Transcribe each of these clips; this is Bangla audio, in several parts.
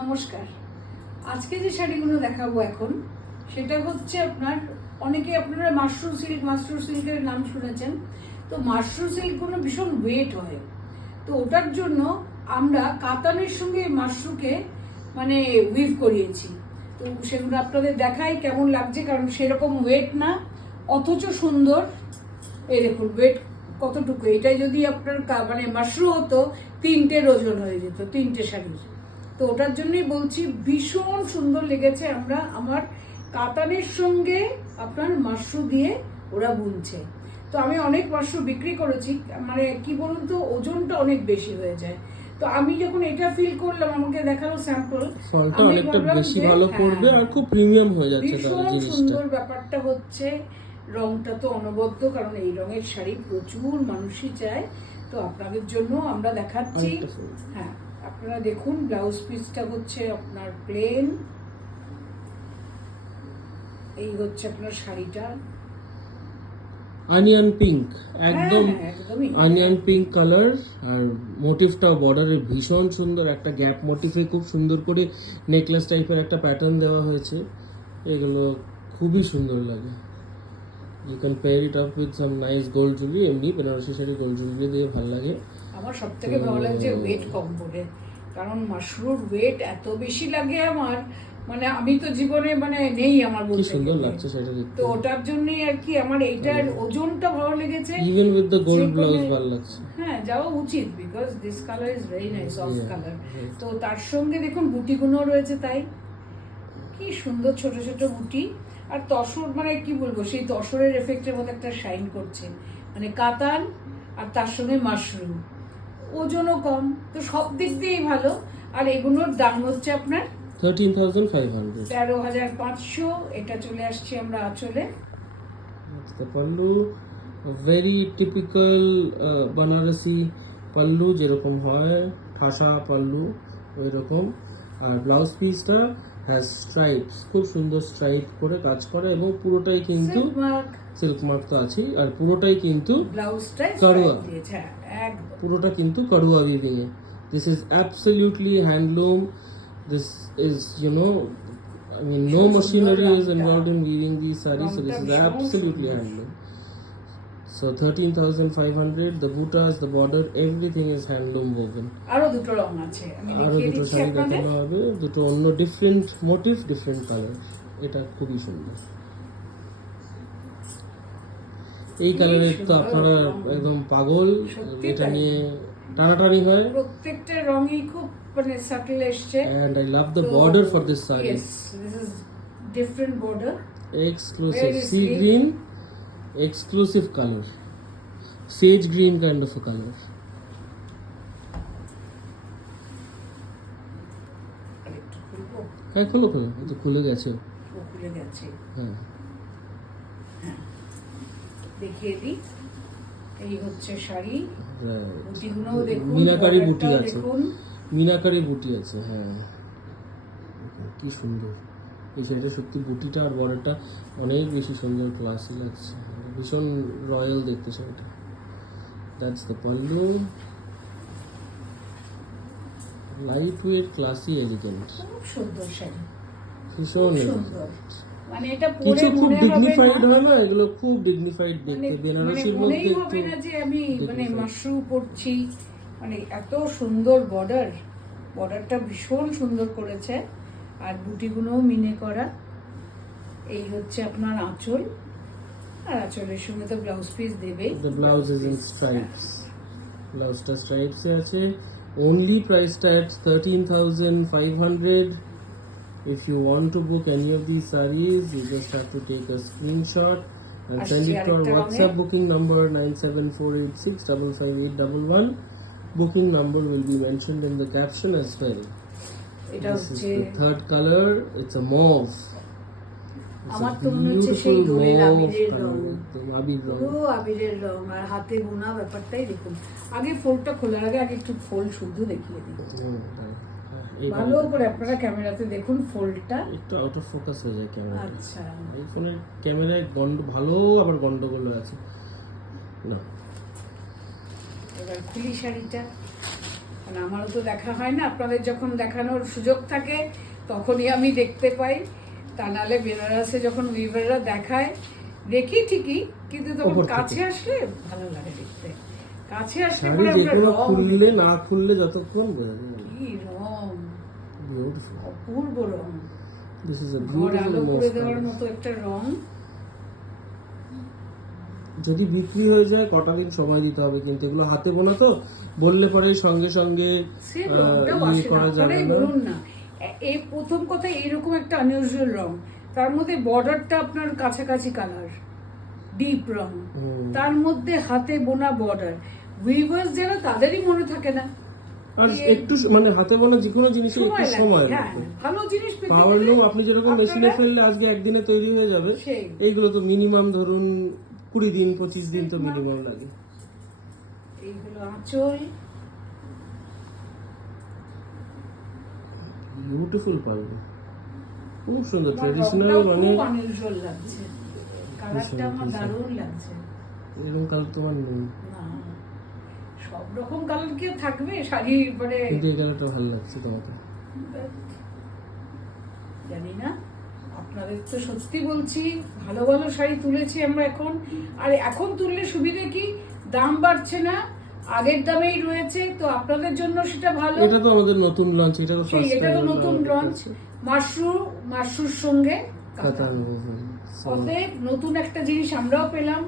নমস্কার। আজকে যে শাড়িগুলো দেখাবো এখন সেটা হচ্ছে অনেকে আপনারা মাশরুম সিল্কের নাম শুনেছেন। তো মাশরুম সিল্কগুলো ভীষণ ওয়েট হয়, তো ওটার জন্য আমরা কাতানের সঙ্গে মাশরুমকে উইভ করিয়েছি। তো সেগুলো আপনাদের দেখাই কেমন লাগছে, কারণ সেরকম ওয়েট না অথচ সুন্দর। এই দেখুন ওয়েট কতটুকু, এটাই যদি আপনার মাশরুম হতো 3টের ওজন হয়ে যেত, 3টে শাড়ি। তো ওটার জন্যই বলছি ভীষণ সুন্দর লেগেছে। আমার কাতানের সঙ্গে আপনার মাশরুম দিয়ে ওরা বুনছে। তো আমি অনেক মাশরুম বিক্রি করেছি, কি বলুন তো ওজনটা অনেক বেশি হয়ে যায়। তো আমি যখন এটা ফিল করলাম, আমাকে দেখালো স্যাম্পল, ফলটা অনেকটা বেশি ভালো করবে আর খুব প্রিমিয়াম হয়ে যাচ্ছে তার ভীষণ জিনিসটা। সুন্দর ব্যাপারটা হচ্ছে রংটা তো অনবদ্য, কারণ এই রঙের শাড়ি প্রচুর মানুষই চায়। তো আপনাদের জন্য আমরা দেখাচ্ছি। হ্যাঁ, আপনারা দেখুন ব্লাউজ পিসটা হচ্ছে আপনার প্লেন। এই হচ্ছে আপনার শাড়িটা অনিয়ন পিঙ্ক, একদম একদমই অনিয়ন পিঙ্ক কালার। আর মোটিভটা বর্ডারে ভীষণ সুন্দর, একটা গ্যাপ মোটিভে খুব সুন্দর করে নেকলেস টাইপের একটা প্যাটার্ন দেওয়া হয়েছে। এগুলো খুবই সুন্দর লাগে। You can pair it up with some nice gold jewellery. এমনি বেনারসি শাড়ি গোল্ড জুয়েলারি দিয়ে ভালো লাগে। আমার সব থেকে ভালো লাগছে ওয়েট কম করে, কারণ মাশরুম ওয়েট এত বেশি লাগে আমার, আমি তো জীবনে নেই আমার বলতে। কি সুন্দর লাগছে সেটা দেখতে। তো ওটার জন্যই আর কি আমার এইটার ওজনটা ভালো লেগেছে। Even with the gold blouse ভালো লাগছে। হ্যাঁ, যাওয়া উচিত, because this colour is very nice, of colour. তো তার সঙ্গে দেখুন বুটিগুলো রয়েছে, তাই কি সুন্দর ছোট ছোট বুটি। আর তসর কি বলবো, সেই তসরের এফেক্টের মতো একটা শাইন করছে, কাতান আর তার সঙ্গে মাশরুম, ওজনও কম, তো সব দিক দিয়েই ভালো। আর এগুলোর দাম হচ্ছে আপনার 13,500। 13,500। এটা চলে আসছে আমরা আঁচলে। The pallu, a very typical Banarasi pallu যেরকম হয়, ঠাসা পাল্লু ওই রকম। আর ব্লাউজ পিসটা হ্যাজ স্ট্রাইপস, খুব সুন্দর স্ট্রাইপ করে কাজ করে, এবং পুরোটাই কিন্তু সিল্ক মার্ক তো আছেই, আর পুরোটাই কিন্তু কারুয়া, পুরোটা কিন্তু কারুয়া উইভিং এ। This is absolutely handloom. This is, no machinery is involved in weaving these sarees, so this is absolutely handloom. So 13,500, the butas, the border, everything is handloom woven. আরো দুটো রং আছে, আমি দেখিয়ে দিচ্ছি আপনাদের। হবে দুটো অন্য ডিফারেন্ট মোটিভ, ডিফারেন্ট কালার। এটা খুবই সুন্দর। এই কালারের তো আপনারা একদম পাগল, এটা নিয়ে টানাটানি হয়। প্রত্যেকটা রঙই খুব সাটল এসছে। And I love the border for this saree. Yes, this is different border. Exclusive sea green, exclusive color, sage green kind of a color. হ্যাঁ, খোলো তো, খুলে গেছে। হ্যাঁ, দেখিয়ে দিই। এই হচ্ছে শাড়ি, বুটিগুলো দেখুন, মিনাকারি বুটি আছে, মিনাকারি বুটি আছে। হ্যাঁ, কি সুন্দর এই শাড়িটা, সত্যি বুটিটা আর বর্ডারটা অনেক বেশি সুন্দর, ক্লাসি লাগছে, ভীষণ রয়্যাল দেখতে শাড়িটা। That's the pallu, light weight, classy, elegant, খুব সুন্দর শাড়ি, ভীষণ সুন্দর। এটা পরে কিছু খুব মনে ডিগনিফাইড হবে হয় না, এগুলো খুব ডিগনিফাইড দেখতে, বেনারসির মধ্যে মনেই হবে না যে আমি মাশরুম পরছি। এত সুন্দর বর্ডারটা ভীষণ সুন্দর করেছে, আর বুটিগুলোও মিনে করা। এই হচ্ছে আপনার আঁচল, আর আঁচলের সঙ্গে তো ব্লাউজ পিস দেবেই। The blouse is in stripes. ব্লাউজটা স্ট্রাইপস এ আছে। Only priced at 13,500. If you want to book any of these sarees, you just have to take a screenshot and send it to our WhatsApp booking number 9748655811. Booking number will be mentioned in the caption as well. This is the third color. It's a mauve. আমার তো মনে হচ্ছে সেই দোলের আবিরের রং, আর হাতে বোনা ব্যাপারটাই দেখুন। আগে ফোল্ডটা খোলার আগে একটু ফোল্ড শুদ্ধ দেখিয়ে দিই ভালো করে। আপনারা ক্যামেরাতে দেখুন, ফোল্ডটা একটু আউট অফ ফোকাস হয়ে যায় ক্যামেরা। আচ্ছা, এই ফোনের ক্যামেরায় ভালো, আবার গন্ডগোল আছে না। এবার খুলি শাড়িটা। মানে আমারও তো দেখা হয় না, আপনাদের যখন দেখানোর সুযোগ থাকে তখনই আমি দেখতে পাই, তা নাহলে বেনারসে যখন উইভাররা দেখায় দেখি ঠিকই, কিন্তু তখন ওপর থেকে। কাছে আসলে ভালো লাগে দেখতে, কাছে আসলে শাড়ি পরে আমরা যেগুলো রং খুললে না খুললে যতক্ষণ বোঝা যায় না। কি রং, বিউটিফুল, অপূর্ব রং, দিস ইজ আ ঘর আলো করে বিউটিফুল দেওয়ার মতো একটা রং। যদি বিক্রি হয়ে যায় কটা দিন সময় দিতে হবে, কিন্তু এগুলো হাতে বোনা তো, বললে পরে সঙ্গে সঙ্গে সে রংটাও আসে না, করা যাবে আপনারাই না। বলুন না। এই প্রথম কথা এইরকম একটা আনইউজুয়াল রং, তার মধ্যে বর্ডারটা আপনার কাছাকাছি কালার, ডিপ রং, তার মধ্যে হাতে বোনা বর্ডার, উইভার্স যারা তাদেরই মনে থাকে না। আর একটু মানে হাতে বোনা যে কোনো জিনিসে একটু সময় সময় লাগে, হ্যাঁ, লাগে। ভালো জিনিস পেতে পাওয়ারলুম গেলে আপনি যেরকম মেশিনে আপনারা- ফেললে আজকে একদিনে তৈরি হয়ে যাবে, সেই। এইগুলো তো মিনিমাম ধরুন 20 দিন 25 দিন তো মিনিমাম লাগে। এইগুলো আঁচল, বিউটিফুল পারবে, খুব সুন্দর আমার ট্রেডিশনাল, রংটাও মানে খুব unusual লাগছে, কালারটা আমার দারুণ লাগছে। এরকম কালার তোমার নেই, না, সব রকম কালার কি আর থাকবে শাড়ি, মানে কিন্তু এই কালারটা ভালো লাগছে তোমাকে। জানি না, আপনাদের তো সত্যি বলছি ভালো ভালো শাড়ি তুলেছি আমরা এখন, আর এখন তুললে সুবিধা কি, দাম বাড়ছে না, আগের দামেই রয়েছে, তো আপনাদের জন্য সেটা ভালো। এটা তো আমাদের নতুন লঞ্চ, এটা তো সেই, ফার্স্ট এটা তো নতুন লঞ্চ, মাশরুর সঙ্গে কাতান। অতএব নতুন একটা জিনিস আমরাও পেলাম,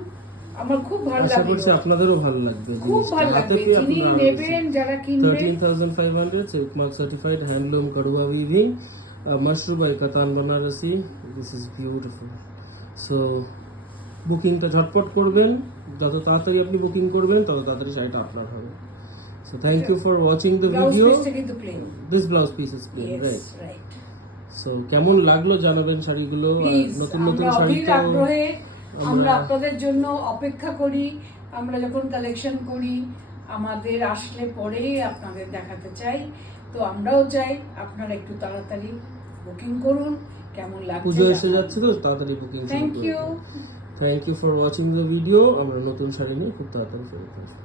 আমার খুব ভালো আশা করছি লাগলো, আপনাদেরও ভালো লাগবে, খুব ভালো লাগবে, যিনি নেবেন, যারা কিনবেন। 13,500 silk mark certified handloom kadua weaving mushroom by Katan Banarasi. This is beautiful. So বুকিংটা ঝটপট করবেন, যত তাড়াতাড়ি আপনি বুকিং করবেন তত তাড়াতাড়ি শাড়িটা আপনার হবে। So thank you for watching the blouse video. পিসটা কিন্তু plane. This blouse piece is plain, Yes, right? right. So কেমন লাগলো জানাবেন শাড়িগুলো, আর Please, নতুন নতুন আমরা শাড়ি অধীর তো আগ্রহে আমরা আপনাদের জন্য অপেক্ষা করি, আমরা যখন কালেকশন করি আমাদের আসলে পরেই আপনাদের দেখাতে চাই, তো আমরাও চাই আপনারা একটু তাড়াতাড়ি বুকিং করুন, কেমন লাগছে। পুজো এসে যাচ্ছে তো তাড়াতাড়ি booking. Thank you. Thank you for watching the video. আমরা নতুন শাড়ি নিয়ে খুব তাড়াতাড়ি ফেরত আসবো।